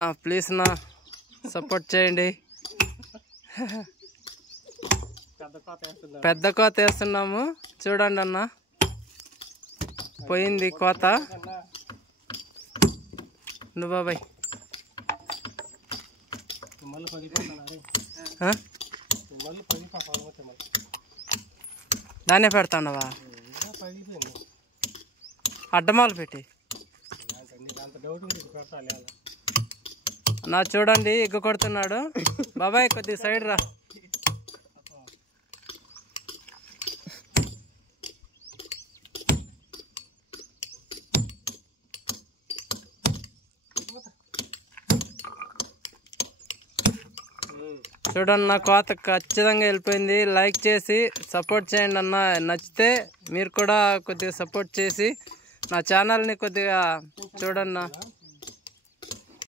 Please నా support చేయండి. పెద్ద కోత వేస్తున్నాము చూడండి అన్న. పోయింది కోత. నువ్వు బాబాయ్ దాన్నే పెడతానవా? అడ్డమాలు పెట్టి నా చూడండి ఎగ్గు కొడుతున్నాడు. బాబాయ్ కొద్దిగా సైడ్ రా. చూడన్న కోత ఖచ్చితంగా వెళ్ళిపోయింది. లైక్ చేసి సపోర్ట్ చేయండి అన్న. నచ్చితే మీరు కూడా కొద్దిగా సపోర్ట్ చేసి నా ఛానల్ని కొద్దిగా చూడన్నా.